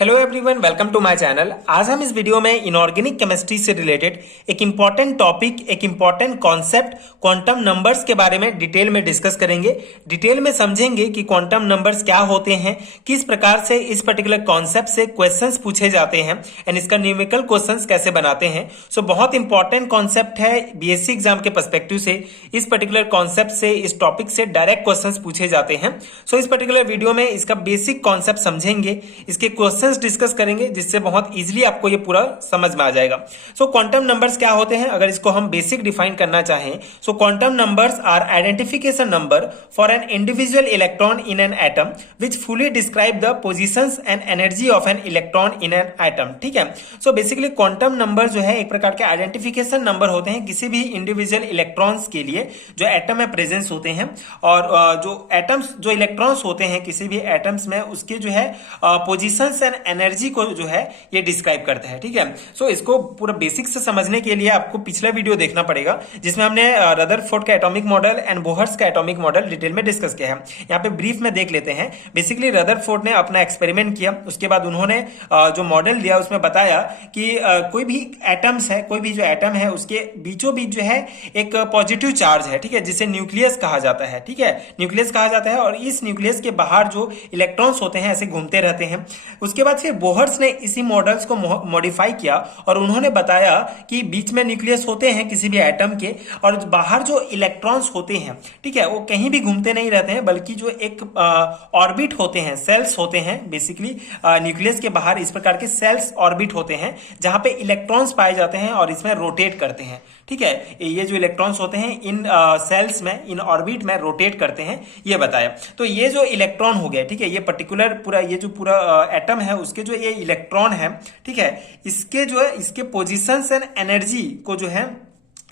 Hello everyone, welcome to my channel. आज हम इस वीडियो में इनऑर्गेनिक केमिस्ट्री से रिलेटेड एक इम्पॉर्टेंट टॉपिक, एक इम्पॉर्टेंट कॉन्सेप्ट क्वांटम नंबर्स के बारे में डिटेल में डिस्कस करेंगे। डिटेल में समझेंगे कि क्वांटम नंबर्स क्या होते हैं, किस प्रकार से इस पर्टिकुलर कॉन्सेप्ट से क्वेश्चंस पूछे जाते हैं एंड इसका न्यूमेरिकल क्वेश्चंस कैसे बनाते हैं। सो बहुत इंपॉर्टेंट कॉन्सेप्ट है। बीएससी एग्जाम के पर्सपेक्टिव से इस पर्टिकुलर कॉन्सेप्ट से, इस टॉपिक से डायरेक्ट क्वेश्चंस पूछे जाते हैं। सो इस पर्टिकुलर वीडियो में इसका बेसिक कॉन्सेप्ट समझेंगे, इसके क्वेश्चन डिस्कस करेंगे, जिससे बहुत इजीली आपको ये पूरा समझ में आ जाएगा। सो क्वांटम नंबर्स क्या होते हैं, अगर इसको हम बेसिक डिफाइन करना चाहें, so quantum numbers are identification number for an individual electron in an atom which fully describe the positions and energy of an electron in an atom. ठीक है। सो बेसिकली क्वांटम नंबर जो है एक प्रकार के identification number होते हैं किसी भी इंडिविजुअल इलेक्ट्रॉन्स के लिए जो एटम में प्रेजेंस होते हैं, और जो एटम्स, जो इलेक्ट्रॉन्स होते हैं किसी भी एटम्स में, उसके जो है पोजीशंस एंड एनर्जी को जो है ये डिस्क्राइब करता है। ठीक है। सो इसको पूरा बेसिक से समझने के लिए आपको पिछला वीडियो देखना पड़ेगा, जिसमें हमने रदरफोर्ड का एटॉमिक मॉडल एंड बोहर्स का एटॉमिक मॉडल डिटेल में डिस्कस किया है। यहाँ पे ब्रीफ में देख लेते हैं। बेसिकली रदरफोर्ड ने अपना एक्सपेरिमेंट किया, उसके बाद उन्होंने जो मॉडल दिया उसमें बताया कि कोई भी एटम्स है, कोई भी जो एटम है उसके बीचों बीच जो है एक पॉजिटिव चार्ज है। ठीक है, जिसे न्यूक्लियस कहा जाता है। ठीक है, न्यूक्लियस कहा जाता है, और इस न्यूक्लियस के बाहर जो इलेक्ट्रॉन्स होते हैं ऐसे घूमते रहते हैं। उसके बाद फिर बोहर्स ने इसी मॉडल्स को मॉडिफाई किया और उन्होंने बताया कि बीच में न्यूक्लियस होते हैं किसी भी एटम के, और बाहर जो इलेक्ट्रॉन्स होते हैं, ठीक है, वो कहीं भी घूमते नहीं रहते हैं, बल्कि जो एक ऑर्बिट होते हैं, सेल्स होते हैं। बेसिकली न्यूक्लियस के बाहर इस प्रकार के सेल्स ऑर्बिट होते हैं जहां पे इलेक्ट्रॉन्स पाए जाते हैं और इसमें रोटेट करते हैं। ठीक है, ये जो इलेक्ट्रॉन्स होते हैं इन सेल्स में, इन ऑर्बिट में रोटेट करते हैं, ये बताया। तो ये जो इलेक्ट्रॉन हो गया, ठीक है, ये पर्टिकुलर पूरा, ये जो पूरा एटम है उसके जो ये इलेक्ट्रॉन है, ठीक है, इसके जो है, इसके पोजीशंस एंड एनर्जी को जो है,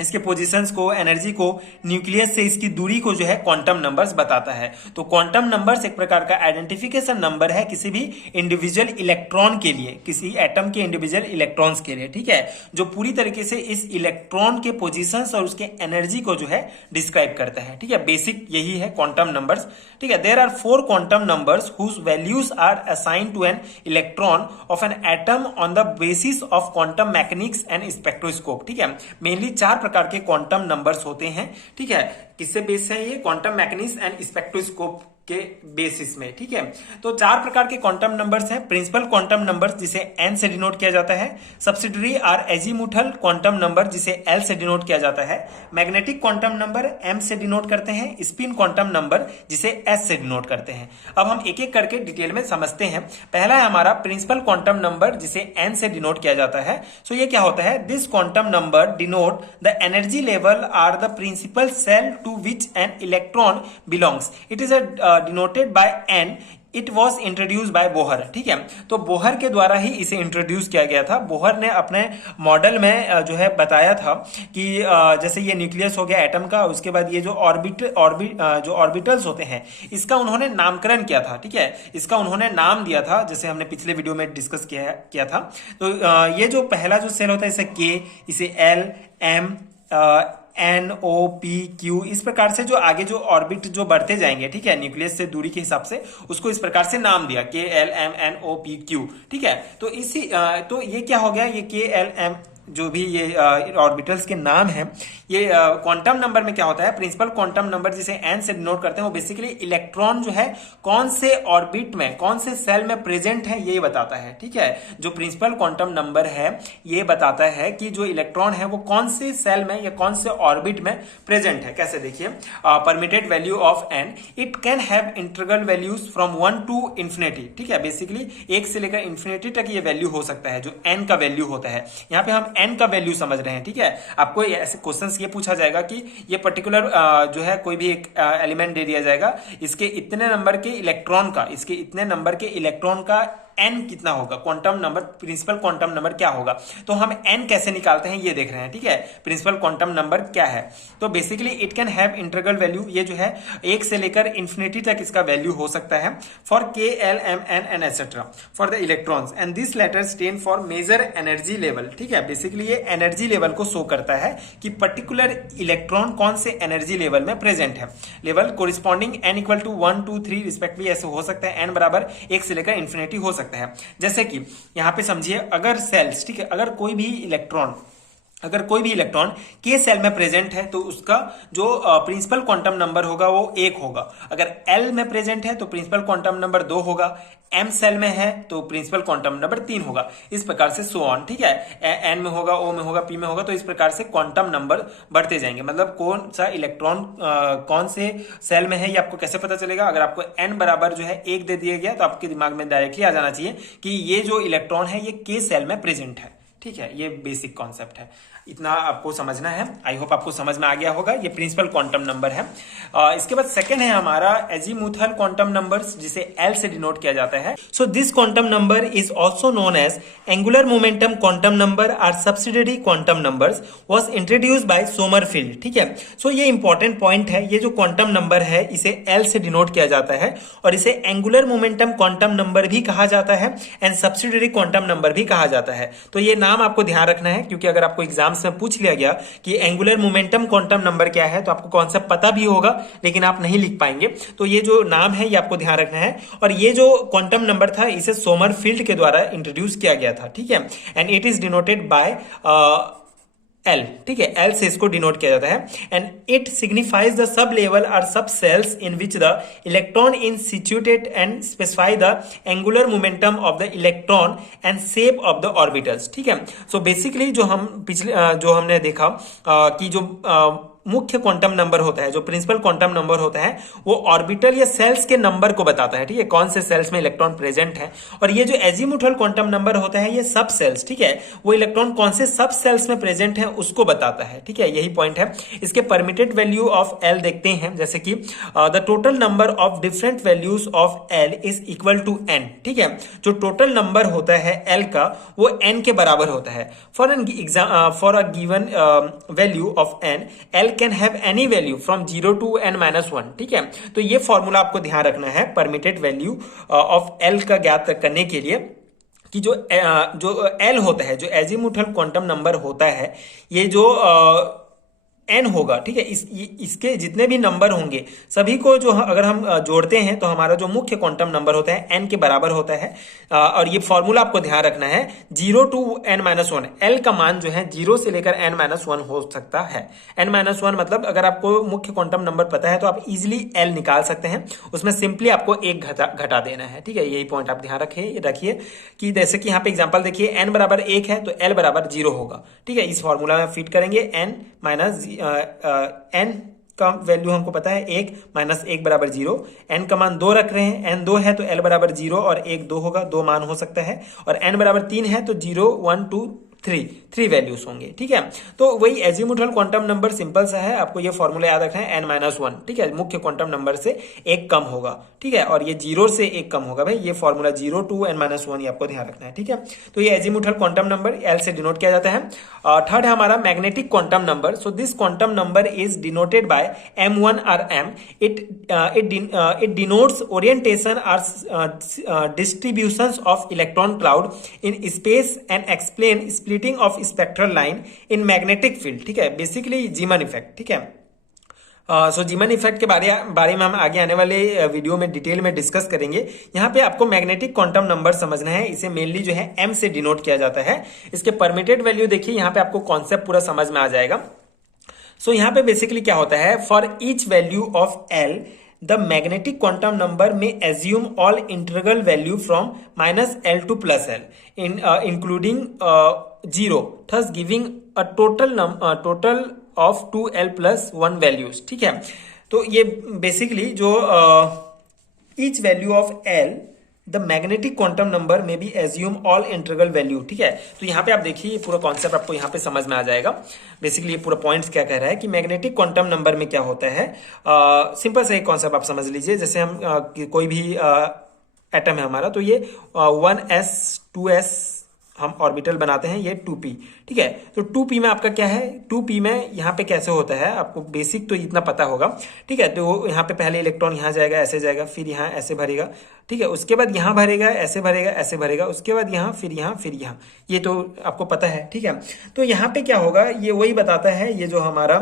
इसके पोजीशंस को, एनर्जी को, न्यूक्लियस से इसकी दूरी को जो है क्वांटम नंबर्स बताता है। तो क्वांटम नंबर्स एक प्रकार का आइडेंटिफिकेशन नंबर है किसी भी इंडिविजुअल इलेक्ट्रॉन के लिए, किसी एटम के इंडिविजुअल इलेक्ट्रॉन्स के लिए। ठीक है, जो पूरी तरीके से इस इलेक्ट्रॉन के पोजीशंस और उसके एनर्जी को जो है डिस्क्राइब करता है। ठीक है, बेसिक यही है क्वांटम नंबर्स। ठीक है, there are 4 quantum numbers whose values are assigned to an electron of an atom on the basis of quantum mechanics and spectroscope. ठीक है, मेनली 4 प्रकार के क्वांटम नंबर्स होते हैं। ठीक है, किससे बेस है ये? क्वांटम मैकेनिक्स एंड स्पेक्ट्रोस्कोप के बेसिस में। ठीक है, तो 4 प्रकार के क्वांटम नंबर्स हैं। प्रिंसिपल क्वांटम नंबर जिसे n से डिनोट किया जाता है, subsidiary or azimuthal quantum number जिसे l से डिनोट किया जाता है, मैग्नेटिक क्वांटम नंबर m से डिनोट करते हैं, स्पिन क्वांटम नंबर जिसे s से डिनोट करते हैं। अब हम एक एक करके डिटेल में समझते हैं। पहला है हमारा प्रिंसिपल क्वांटम नंबर जिसे n से डिनोट किया जाता है। सो ये क्या होता है? This quantum number denote the energy level or the principal shell to which an electron belongs. It is a denoted by n. It was introduce by Bohr. ठीक है, तो बोहर के द्वारा ही इसे इंट्रोड्यूस किया गया था। बोहर ने अपने मॉडल में जो है बताया था कि जैसे ये न्यूक्लियस हो गया एटम का, उसके बाद ये जो जो ऑर्बिटल्स होते हैं, इसका उन्होंने नामकरण किया था। ठीक है, इसका उन्होंने नाम दिया था, जैसे हमने पिछले वीडियो में डिस्कस किया था। तो ये जो पहला जो सेल होता है, इसे K, इसे L, M, NOPQ, इस प्रकार से जो आगे जो ऑर्बिट जो बढ़ते जाएंगे, ठीक है, न्यूक्लियस से दूरी के हिसाब से उसको इस प्रकार से नाम दिया, KLMNOPQ। ठीक है, तो तो ये क्या हो गया? ये KLM जो भी ये ऑर्बिटल्स के नाम हैं, ये क्वांटम नंबर में क्या होता है? प्रिंसिपल क्वांटम नंबर जिसे n से डिनोट करते हैं, वो बेसिकली इलेक्ट्रॉन जो है कौन से ऑर्बिट में, कौन से सेल में प्रेजेंट है, ये बताता है। ठीक है, जो प्रिंसिपल क्वांटम नंबर है ये बताता है कि जो इलेक्ट्रॉन है वो कौन से सेल में या कौन से ऑर्बिट में प्रेजेंट है। कैसे? देखिए, permitted value of n, it can have integral values from 1 to infinity. ठीक है, बेसिकली 1 से लेकर इंफिनिटी तक ये वैल्यू हो सकता है, जो n का वैल्यू होता है। यहाँ पे हम n का वैल्यू समझ रहे हैं। ठीक है, आपको ऐसे क्वेश्चंस ये पूछा जाएगा कि ये पर्टिकुलर जो है कोई भी एक एलिमेंट दे दिया जाएगा, इसके इतने नंबर के इलेक्ट्रॉन का, इसके इतने नंबर के इलेक्ट्रॉन का n कितना होगा, quantum number, principal quantum number क्या होगा। तो हम n कैसे निकालते हैं ये देख रहे हैं। ठीक है, प्रिंसिपल क्वांटम नंबर क्या है? तो basically it can have integral value, ये जो है 1 से लेकर इंफिनिटी तक इसका वैल्यू हो सकता है, for K, L, M, N and etcetera for the electrons, and this letter stand for major energy level. ठीक है, बेसिकली ये एनर्जी लेवल को शो करता है कि पर्टिकुलर इलेक्ट्रॉन कौन से एनर्जी लेवल में प्रेजेंट है। लेवल कोरिस्पॉन्डिंग n = 1, 2, 3 रिस्पेक्टिवली ऐसे हो सकता है, n बराबर 1 से लेकर इंफिनिटी हो सकता है। सकता है। जैसे कि यहाँ पे समझिए, अगर सेल्स, ठीक है, अगर कोई भी इलेक्ट्रॉन के सेल में प्रेजेंट है तो उसका जो प्रिंसिपल क्वांटम नंबर होगा वो 1 होगा। अगर एल में प्रेजेंट है तो प्रिंसिपल क्वांटम नंबर 2 होगा। एम सेल में है तो प्रिंसिपल क्वांटम नंबर 3 होगा। इस प्रकार से सो ऑन, ठीक है। एन में होगा, ओ में होगा, पी में होगा, तो इस प्रकार से क्वांटम नंबर बढ़ते जाएंगे। मतलब कौन सा इलेक्ट्रॉन कौन से सेल में है ये आपको कैसे पता चलेगा? अगर आपको एन बराबर जो है 1 दे दिया गया तो आपके दिमाग में डायरेक्टली आ जाना चाहिए कि ये जो इलेक्ट्रॉन है ये के सेल में प्रेजेंट है। ठीक है, ये बेसिक कॉन्सेप्ट है, इतना आपको समझना है। आई होप आपको समझ में आ गया होगा। ये प्रिंसिपल क्वांटम नंबर है। इसके बाद सेकंड है हमारा एजीमुथल क्वांटम नंबर्स, जिसे एल से डिनोट किया जाता है। So this quantum number is also known as angular momentum quantum number or subsidiary quantum numbers, was introduced by Sommerfeld. ठीक है, सो ये इंपॉर्टेंट पॉइंट है। ये जो क्वांटम नंबर है इसे एल से डिनोट किया जाता है और इसे एंगुलर मोमेंटम क्वांटम नंबर भी कहा जाता है एंड सब्सिडियरी क्वांटम नंबर भी कहा जाता है। तो ये नाम आपको ध्यान रखना है, क्योंकि अगर आपको एग्जाम्स में पूछ लिया गया कि एंगुलर मोमेंटम क्वांटम नंबर क्या है तो आपको कॉन्सेप्ट पता भी होगा लेकिन आप नहीं लिख पाएंगे। तो ये जो नाम है ये आपको ध्यान रखना है। और ये जो क्वांटम नंबर था इसे सोमरफील्ड के द्वारा इंट्रोड्यूस किया गया था। ठीक है, and it is denoted by L. ठीक है, एल से इसको डिनोट किया जाता है and it signifies the sub level और sub shells in which the electron in situated and specify the angular momentum of the electron and shape of the orbitals. ठीक है, सो बेसिकली जो हमने देखा कि जो मुख्य क्वांटम नंबर होता है, जो प्रिंसिपल क्वांटम नंबर होता है, वो ऑर्बिटल या सेल्स के नंबर को बताता है। ठीक है, कौन से सेल्स में इलेक्ट्रॉन प्रेजेंट है। और ये जो एजीमुथल क्वांटम नंबर होता है ये सब सेल्स, ठीक है, वो इलेक्ट्रॉन कौन से सब सेल्स में प्रेजेंट है उसको बताता है। ठीक है, यही पॉइंट है। इसके परमिटेड वैल्यू ऑफ एल देखते हैं, जैसे कि the total number of different values of L is equal to N. ठीक है, जो टोटल नंबर होता है एल का वो एन के बराबर होता है। For a given value of N, L can have any value from 0 to n-1। ठीक है, तो ये फॉर्मूला आपको ध्यान रखना है परमिटेड वैल्यू ऑफ एल का ज्ञात करने के लिए, कि जो एल होता है, जो एजीमुथल क्वांटम नंबर होता है, ये जो एन होगा, ठीक है, इसके जितने भी नंबर होंगे सभी को जो अगर हम जोड़ते हैं तो हमारा जो मुख्य क्वांटम नंबर होता है एन के बराबर होता है। और ये फॉर्मूला आपको ध्यान रखना है, 0 टू n-1। एल का मान जो है 0 से लेकर n-1 हो सकता है। n-1 मतलब अगर आपको मुख्य क्वांटम नंबर पता है तो आप इजिली एल निकाल सकते हैं, उसमें सिंपली आपको एक घटा देना है। ठीक है, यही पॉइंट आप ध्यान रखिए कि जैसे कि यहाँ पे एग्जाम्पल देखिए, n बराबर 1 है तो एल बराबर 0 होगा। ठीक है, इस फॉर्मूला में फिट करेंगे n का वैल्यू हमको पता है 1 माइनस 1 बराबर 0। n का मान 2 रख रहे हैं, n 2 है तो l बराबर 0 और 1 2 होगा, 2 मान हो सकता है। और n बराबर 3 है तो 0 1 2 3 वैल्यूज होंगे। ठीक है, तो वही एजीमुथल क्वांटम नंबर सिंपल सा है, आपको ये फॉर्मूला याद रखना है n-1। ठीक है, मुख्य क्वांटम नंबर से एक कम होगा। ठीक है, और ये 0 से एक कम होगा। भाई ये फॉर्मूला 0 टू n-1 ये आपको ध्यान रखना है। ठीक है, तो ये एजीमुथल क्वांटम नंबर एल से डिनोट किया जाता है। थर्ड है हमारा magnetic quantum number. So this quantum number is denoted bye m1 और m। इट डिनोट्स ओरिएंटेशन और distributions of electron cloud in space and explain splitting of spectral line in magnetic field. ठीक है, basically जीमन effect. ठीक है, सो जीमन effect के बारे में हम आगे आने वाले वीडियो में डिटेल में डिस्कस करेंगे। यहाँ पे आपको मैग्नेटिक क्वांटम नंबर समझना है, इसे मेनली जो है m से डिनोट किया जाता है। इसके परमिटेड वैल्यू देखिए, यहाँ पे आपको कॉन्सेप्ट पूरा समझ में आ जाएगा। सो यहाँ पे बेसिकली क्या होता है, for each value of L the magnetic quantum number में assume all integral value from -l to +l including 0, thus giving a total of 2l + 1 values. ठीक है, तो ये बेसिकली जो each value of L the magnetic quantum number में भी assume all integral value. ठीक है, तो यहाँ पे आप देखिए पूरा कॉन्सेप्ट आपको यहाँ पे समझ में आ जाएगा। बेसिकली ये पूरा पॉइंट्स क्या कह रहा है कि मैग्नेटिक क्वांटम नंबर में क्या होता है। सिंपल सा एक कॉन्सेप्ट आप समझ लीजिए, जैसे हम कोई भी एटम है हमारा, तो ये 1s 2s हम ऑर्बिटल बनाते हैं, ये 2p। ठीक है, तो 2p में आपका क्या है, 2p में यहाँ पे कैसे होता है आपको बेसिक तो इतना पता होगा। ठीक है, तो यहाँ पे पहले इलेक्ट्रॉन यहाँ जाएगा, ऐसे जाएगा, फिर यहाँ ऐसे भरेगा। ठीक है, उसके बाद यहाँ भरेगा, ऐसे भरेगा, ऐसे भरेगा, उसके बाद यहाँ, फिर यहाँ, फिर यहाँ, ये तो आपको पता है। ठीक है, तो यहाँ पे क्या होगा, ये वही बताता है, ये जो हमारा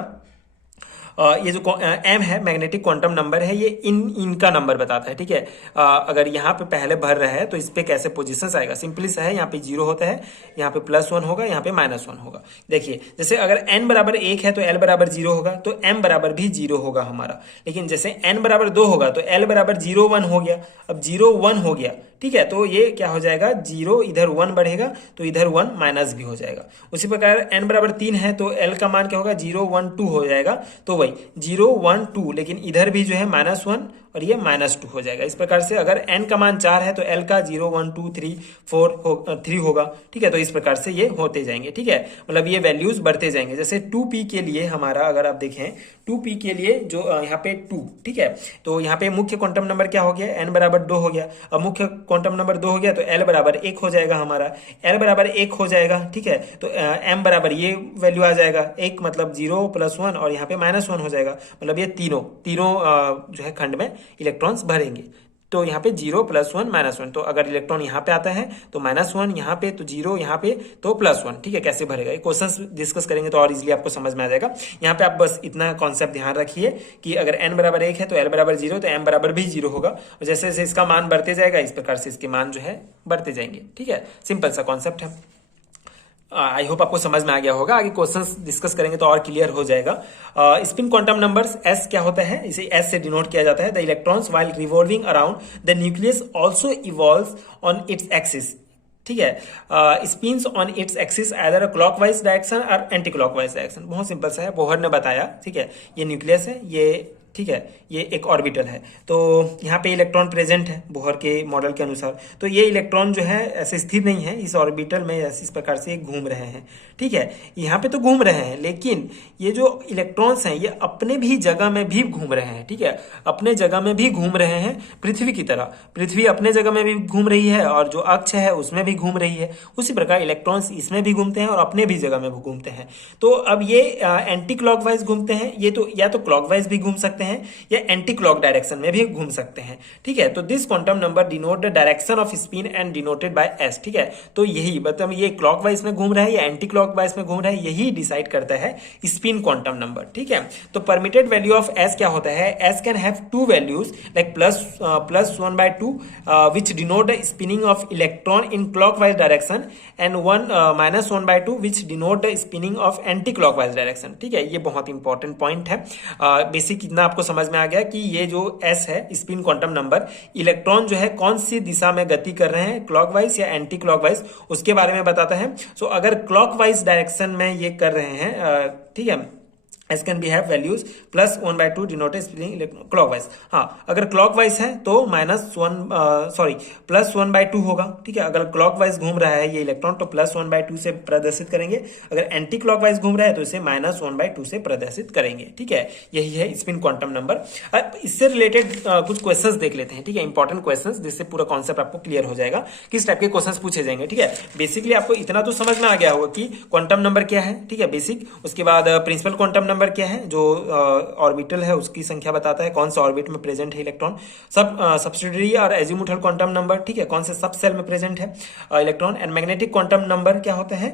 ये जो m है मैग्नेटिक क्वांटम नंबर है, ये इनका नंबर बताता है, ठीक है। अगर यहाँ पे पहले भर रहा है तो इस पे कैसे पोजीशंस आएगा, सिंपली सा है, यहाँ पे 0 होता है, यहाँ पे +1 होगा, यहाँ पे -1 होगा। देखिए जैसे अगर n बराबर 1 है तो l बराबर 0 होगा, तो m बराबर भी 0 होगा हमारा। लेकिन जैसे n बराबर 2 होगा तो l बराबर 0 1 हो गया। अब 0 1 हो गया, ठीक है, तो ये क्या हो जाएगा, 0 इधर 1 बढ़ेगा तो इधर 1 माइनस भी हो जाएगा। उसी प्रकार n बराबर 3 है तो l का मान क्या होगा, 0 1 2 हो जाएगा, तो वही 0 1 2, लेकिन इधर भी जो है -1 और ये -2 हो जाएगा। इस प्रकार से अगर n का मान 4 है तो l का 0 1 2 3 3 होगा, ठीक है। तो इस प्रकार से ये होते जाएंगे, ठीक है, मतलब ये वैल्यूज बढ़ते जाएंगे। जैसे 2p के लिए हमारा अगर आप देखें 2p के लिए जो यहाँ पे 2, ठीक है, तो यहाँ पे मुख्य क्वांटम नंबर क्या हो गया, n बराबर 2 हो गया। अब मुख्य क्वांटम नंबर 2 हो गया तो l बराबर 1 हो जाएगा हमारा, l बराबर 1 हो जाएगा, ठीक है। तो m बराबर ये वैल्यू आ जाएगा 1, मतलब 0 +1 और यहाँ पे -1 हो जाएगा, मतलब ये तीनों जो है खंड में इलेक्ट्रॉन्स भरेंगे। तो यहाँ पे 0 +1 -1, तो अगर इलेक्ट्रॉन यहाँ पे आता है तो -1 यहाँ पे, तो 0 यहाँ पे, तो +1, ठीक है। कैसे भरेगा ये क्वेश्चन डिस्कस करेंगे तो और इजीली आपको समझ में आ जाएगा। यहाँ पे आप बस इतना कॉन्सेप्ट ध्यान रखिए कि अगर n बराबर 1 है तो l बराबर 0, तो m बराबर भी 0 होगा, और जैसे जैसे इसका मान बढ़ते जाएगा इस प्रकार से इसके मान जो है बढ़ते जाएंगे, ठीक है। सिंपल सा कॉन्सेप्ट है। आई होप आपको समझ में आ गया होगा। आगे क्वेश्चंस डिस्कस करेंगे तो और क्लियर हो जाएगा। स्पिन क्वांटम नंबर्स s क्या होता है, इसे s से डिनोट किया जाता है। The electrons while revolving around the nucleus also evolves on its axis, ठीक है। Spins on its axis either clockwise direction और एंटी क्लॉकवाइज डायरेक्शन। बहुत सिंपल सा है, बोहर ने बताया, ठीक है। ये न्यूक्लियस है, ये, ठीक है, ये एक ऑर्बिटल है, तो यहाँ पे इलेक्ट्रॉन प्रेजेंट है बोहर के मॉडल के अनुसार। तो ये इलेक्ट्रॉन जो है ऐसे स्थिर नहीं है इस ऑर्बिटल में, ऐसे इस प्रकार से घूम रहे हैं, ठीक है। यहाँ पे तो घूम रहे हैं, लेकिन ये जो इलेक्ट्रॉन्स हैं ये अपने भी जगह में भी घूम रहे हैं, ठीक है, अपने जगह में भी घूम रहे हैं पृथ्वी की तरह। पृथ्वी अपने जगह में भी घूम रही है और जो अक्ष है उसमें भी घूम रही है, उसी प्रकार इलेक्ट्रॉन्स इसमें भी घूमते हैं और अपने भी जगह में भी घूमते हैं। तो अब ये एंटी क्लॉकवाइज घूमते हैं, ये तो या तो क्लॉकवाइज भी घूम सकते हैं या एंटी क्लॉक डायरेक्शन में भी घूम सकते हैं, ठीक है। तो this quantum number denote the direction off spin and denoted by s, ठीक है। तो यही मतलब ये क्लॉकवाइज में घूम रहा है या एंटी क्लॉकवाइज में घूम रहा है, यही डिसाइड करता है स्पिन क्वांटम नंबर, ठीक है। तो परमिटेड वैल्यू ऑफ s क्या होता है, s can have to values like +1/2 which denote the spinning of electron in clockwise direction and -1/2 which denote the spinning of anti-clockwise direction, ठीक है। ये बहुत इंपॉर्टेंट पॉइंट है। बेसिक इतना आपको समझ में आ गया कि ये जो s है स्पिन क्वांटम नंबर, इलेक्ट्रॉन जो है कौन सी दिशा में गति कर रहे हैं, क्लॉकवाइज या एंटी क्लॉकवाइज, उसके बारे में बताता है। सो अगर क्लॉकवाइज डायरेक्शन में ये कर रहे हैं, ठीक है, S can be have values +1/2 denoted spinning clockwise। हाँ, अगर क्लॉकवाइज है तो +1/2 होगा, ठीक है। अगर क्लॉकवाइज घूम रहा है ये इलेक्ट्रॉन तो +1/2 से प्रदर्शित करेंगे, अगर एंटी क्लॉकवाइज घूम रहा है तो इसे -1/2 से प्रदर्शित करेंगे, ठीक है। यही है स्पिन क्वांटम नंबर। इससे रिलेटेड कुछ क्वेश्चंस देख लेते हैं, ठीक है, इंपॉर्टेंट क्वेश्चंस, जिससे पूरा कॉन्सेप्ट आपको क्लियर हो जाएगा किस टाइप के क्वेश्चंस पूछे जाएंगे, ठीक है। बेसिकली आपको इतना तो समझ में आ गया होगा कि क्वांटम नंबर क्या है, ठीक है, बेसिक। उसके बाद प्रिंसिपल क्वांटम नंबर क्या है, जो ऑर्बिटल है उसकी संख्या बताता है, कौन सा ऑर्बिट में प्रेजेंट है इलेक्ट्रॉन। सब्सिडियरी और एजीमुथल क्वांटम नंबर, ठीक है, कौन से सब सेल में प्रेजेंट है electron. And magnetic quantum number क्या होता है,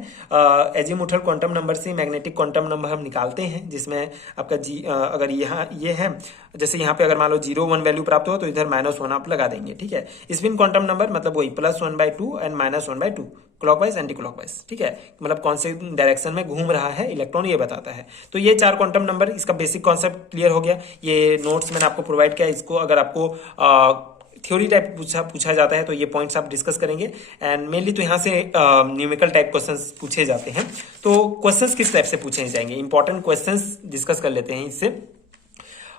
एजीमुथल क्वांटम नंबर से मैग्नेटिक क्वांटम नंबर हम निकालते हैं, जिसमें आपका अगर यहाँ ये है, जैसे यहाँ पे अगर मान लो 0 1 वैल्यू प्राप्त हो तो इधर -1 आप लगा देंगे, ठीक है। स्पिन क्वांटम नंबर मतलब वही +1/2 एंड -1/2, क्लॉकवाइज एंटी क्लॉकवाइज, ठीक है, मतलब कौन से डायरेक्शन में घूम रहा है इलेक्ट्रॉन ये बताता है। तो ये 4 क्वांटम नंबर, इसका बेसिक कॉन्सेप्ट क्लियर हो गया। ये नोट्स मैंने आपको प्रोवाइड किया, इसको अगर आपको थ्योरी टाइप पूछा जाता है तो ये पॉइंट्स आप डिस्कस करेंगे। एंड मेनली तो यहाँ से न्यूमेरिकल टाइप क्वेश्चंस पूछे जाते हैं। तो क्वेश्चंस किस टाइप से पूछे जाएंगे, इंपॉर्टेंट क्वेश्चंस डिस्कस कर लेते हैं इससे।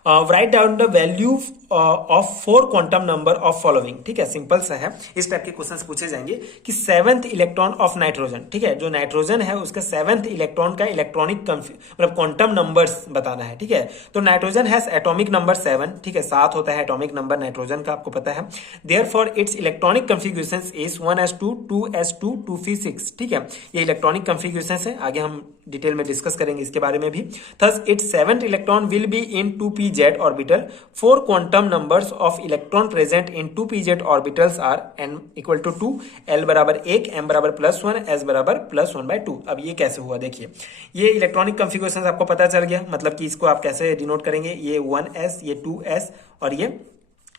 Write down the value of 4 quantum number of following, ठीक है, सिंपल सा है। इस टाइप के क्वेश्चंस पूछे जाएंगे कि 7th इलेक्ट्रॉन ऑफ नाइट्रोजन, ठीक है, जो नाइट्रोजन है उसका 7th इलेक्ट्रॉन का इलेक्ट्रॉनिक मतलब क्वांटम नंबर्स बताना है, ठीक है। तो नाइट्रोजन हैज एटॉमिक नंबर 7, ठीक है, 7 होता है एटॉमिक नंबर नाइट्रोजन का, आपको पता है। Therefore it's electronic configuration is 1s2 2s2 2p6, ठीक है, ये इलेक्ट्रॉनिक कॉन्फ़िगरेशन है। आगे हम डिटेल में डिस्कस करेंगे इसके बारे में भी। Thus its 7th electron will be in 2p-z orbital. 4 quantum numbers of electron present in 2p-z orbitals are n equal to 2, l बराबर 1, m बराबर +1, s बराबर +1/2। अब ये कैसे हुआ देखिए, ये इलेक्ट्रॉनिक कॉन्फ़िगरेशन आपको पता चल गया, मतलब कि इसको आप कैसे डिनोट करेंगे, ये 1s, ये 2s और ये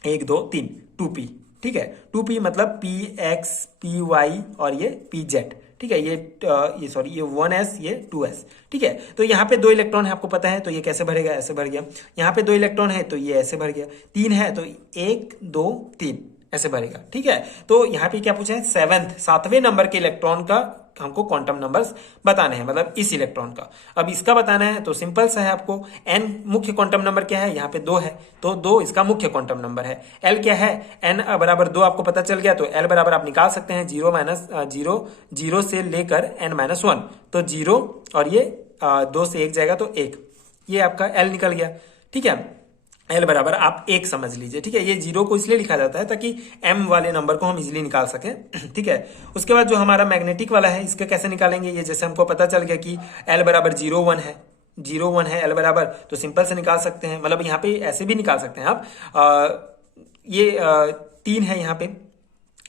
1 2 3 2p, ठीक है। 2p मतलब px py और ये pz, ठीक है। ये सॉरी ये 1s ये 2s, ठीक है। तो यहाँ पे 2 इलेक्ट्रॉन है आपको पता है, तो ये कैसे भरेगा, ऐसे भर गया। यहाँ पे 2 इलेक्ट्रॉन है तो ये ऐसे भर गया। 3 है तो 1 2 3 ऐसे भरेगा, ठीक है। तो यहाँ पे क्या पूछा है, 7वें नंबर के इलेक्ट्रॉन का हमको क्वांटम नंबर्स बताने हैं, मतलब इस इलेक्ट्रॉन का। अब इसका बताना है तो सिंपल सा है आपको, n मुख्य क्वांटम नंबर क्या है, यहाँ पे 2 है तो 2 इसका मुख्य क्वांटम नंबर है। l क्या है, n बराबर 2 आपको पता चल गया, तो l बराबर आप निकाल सकते हैं 0 से लेकर n-1, तो 0 और ये 2 से 1 जाएगा तो 1, ये आपका l निकल गया, ठीक है। l बराबर आप 1 समझ लीजिए, ठीक है। ये 0 को इसलिए लिखा जाता है ताकि m वाले नंबर को हम इजीली निकाल सकें, ठीक है। उसके बाद जो हमारा मैग्नेटिक वाला है, इसका कैसे निकालेंगे, ये जैसे हमको पता चल गया कि l बराबर 0 1 है, 0 1 है l बराबर, तो सिंपल से निकाल सकते हैं, मतलब यहाँ पे ऐसे भी निकाल सकते हैं आप। ये 3 है, यहाँ पे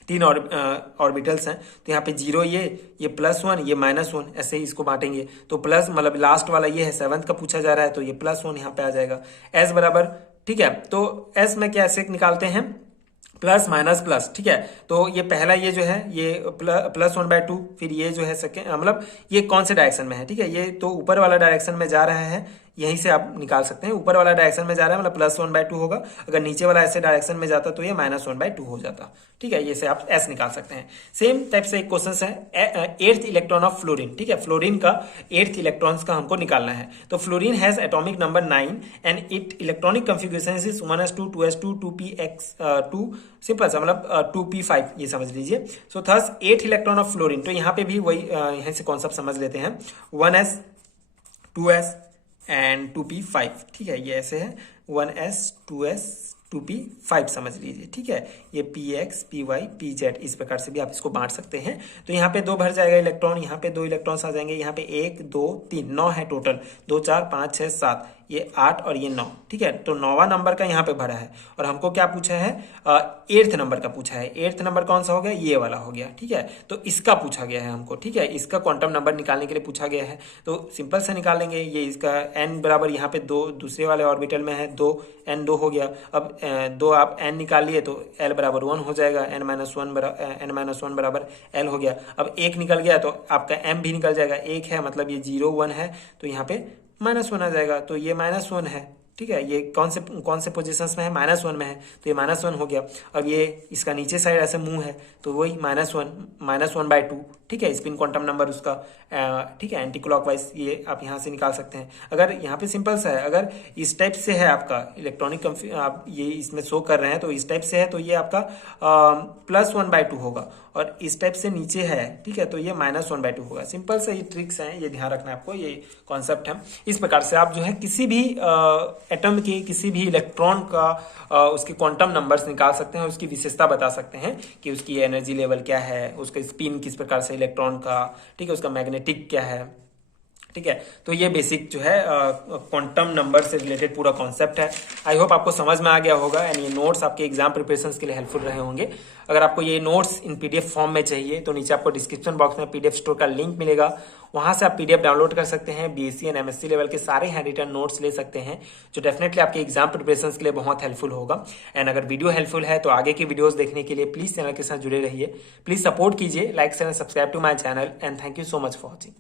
3 ऑर्बिटल्स हैं, तो यहाँ पे 0 ये +1 ये -1, ऐसे ही इसको बांटेंगे तो प्लस, मतलब लास्ट वाला ये है 7th का पूछा जा रहा है, तो ये +1 यहाँ पे आ जाएगा। s बराबर, ठीक है, तो s में कैसे निकालते हैं, प्लस माइनस प्लस, ठीक है। तो ये पहला ये जो है ये +1/2, फिर ये जो है सेकेंड, मतलब ये कौन से डायरेक्शन में है, ठीक है, ये तो ऊपर वाला डायरेक्शन में जा रहा है, यहीं से आप निकाल सकते हैं। ऊपर वाला डायरेक्शन में जा रहा है मतलब +1/2 होगा, अगर नीचे वाला ऐसे डायरेक्शन में जाता तो ये -1/2 हो जाता, ठीक है। ये से आप s निकाल सकते हैं। सेम टाइप से एक क्वेश्चन है 8th इलेक्ट्रॉन ऑफ फ्लोरीन, ठीक है। फ्लोरीन का 8th इलेक्ट्रॉन्स का हमको निकालना है। तो fluorine has atomic number 9 and it electronic configuration is 1s2 2s2 2px2, simple सा, मतलब 2p5 ये समझ लीजिए। So thus 8th electron of fluorine, तो यहाँ पे भी वही यहाँ से कॉन्सेप्ट समझ लेते हैं, 1s 2s एंड 2p5, ठीक है। ये ऐसे है 1s 2s 2p5 समझ लीजिए, ठीक है। ये px py pz इस प्रकार से भी आप इसको बांट सकते हैं। तो यहाँ पे 2 भर जाएगा इलेक्ट्रॉन, यहाँ पे 2 इलेक्ट्रॉन्स आ जाएंगे, यहाँ पे 1 2 3 9 है टोटल, 2 4 5 6 7, ये 8 और ये 9, ठीक है। तो 9वां नंबर का यहाँ पे भरा है, और हमको क्या पूछा है, 8th नंबर का पूछा है। 8th नंबर कौन सा हो गया, ये वाला हो गया, ठीक है। तो इसका पूछा गया है हमको, ठीक है, इसका क्वांटम नंबर निकालने के लिए पूछा गया है, तो सिंपल से निकालेंगे। ये इसका n बराबर यहाँ पे 2 दूसरे वाले ऑर्बिटल में है 2, n 2 हो गया। अब 2 आप n निकाल लिए तो l बराबर 1 हो जाएगा, n-1 बराबर l हो गया। अब 1 निकल गया तो आपका m भी निकल जाएगा, 1 है मतलब ये 0 1 है, तो यहाँ पे -1 आ जाएगा, तो ये -1 है, ठीक है। ये कौन से पोजीशंस में है, -1 में है, तो ये -1 हो गया। अब ये इसका नीचे साइड ऐसे मुंह है, तो वही -1/2, ठीक है। स्पिन क्वांटम नंबर उसका, ठीक है, एंटी क्लॉकवाइज ये आप यहाँ से निकाल सकते हैं। अगर यहाँ पे सिंपल सा है, अगर इस टाइप से है आपका इलेक्ट्रॉनिक आप ये इसमें शो कर रहे हैं, तो इस टाइप से है तो ये आपका +1/2 होगा, और इस टाइप से नीचे है, ठीक है, तो ये -1/2 होगा। सिंपल से ये ट्रिक्स हैं, ये ध्यान रखना है आपको, ये कॉन्सेप्ट है। इस प्रकार से आप जो है किसी भी एटम के, किसी भी इलेक्ट्रॉन का उसके क्वांटम नंबर्स निकाल सकते हैं, उसकी विशेषता बता सकते हैं कि उसकी एनर्जी लेवल क्या है, उसका स्पिन किस प्रकार से इलेक्ट्रॉन का, ठीक है, उसका मैग्नेटिक क्या है, ठीक है। तो ये बेसिक जो है क्वांटम नंबर से रिलेटेड पूरा कॉन्सेप्ट है। आई होप आपको समझ में आ गया होगा, एंड ये नोट्स आपके एग्जाम प्रिपरेशंस के लिए हेल्पफुल रहे होंगे। अगर आपको ये नोट्स इन पीडीएफ फॉर्म में चाहिए तो नीचे आपको डिस्क्रिप्शन बॉक्स में पीडीएफ स्टोर का लिंक मिलेगा, वहां से आप पीडीएफ डाउनलोड कर सकते हैं। बीएससी एंड एमएससी लेवल के सारे हैंड रिटन नोट्स ले सकते हैं, जो डेफिनेटली आपके एग्जाम प्रिपरेशंस के लिए बहुत हेल्पफुल होगा। एंड अगर वीडियो हेल्पफुल है तो आगे की वीडियोस देखने के लिए प्लीज चैनल के साथ जुड़े रहिए, प्लीज सपोर्ट कीजिए, like and subscribe to my channel, and thank you so much for watching.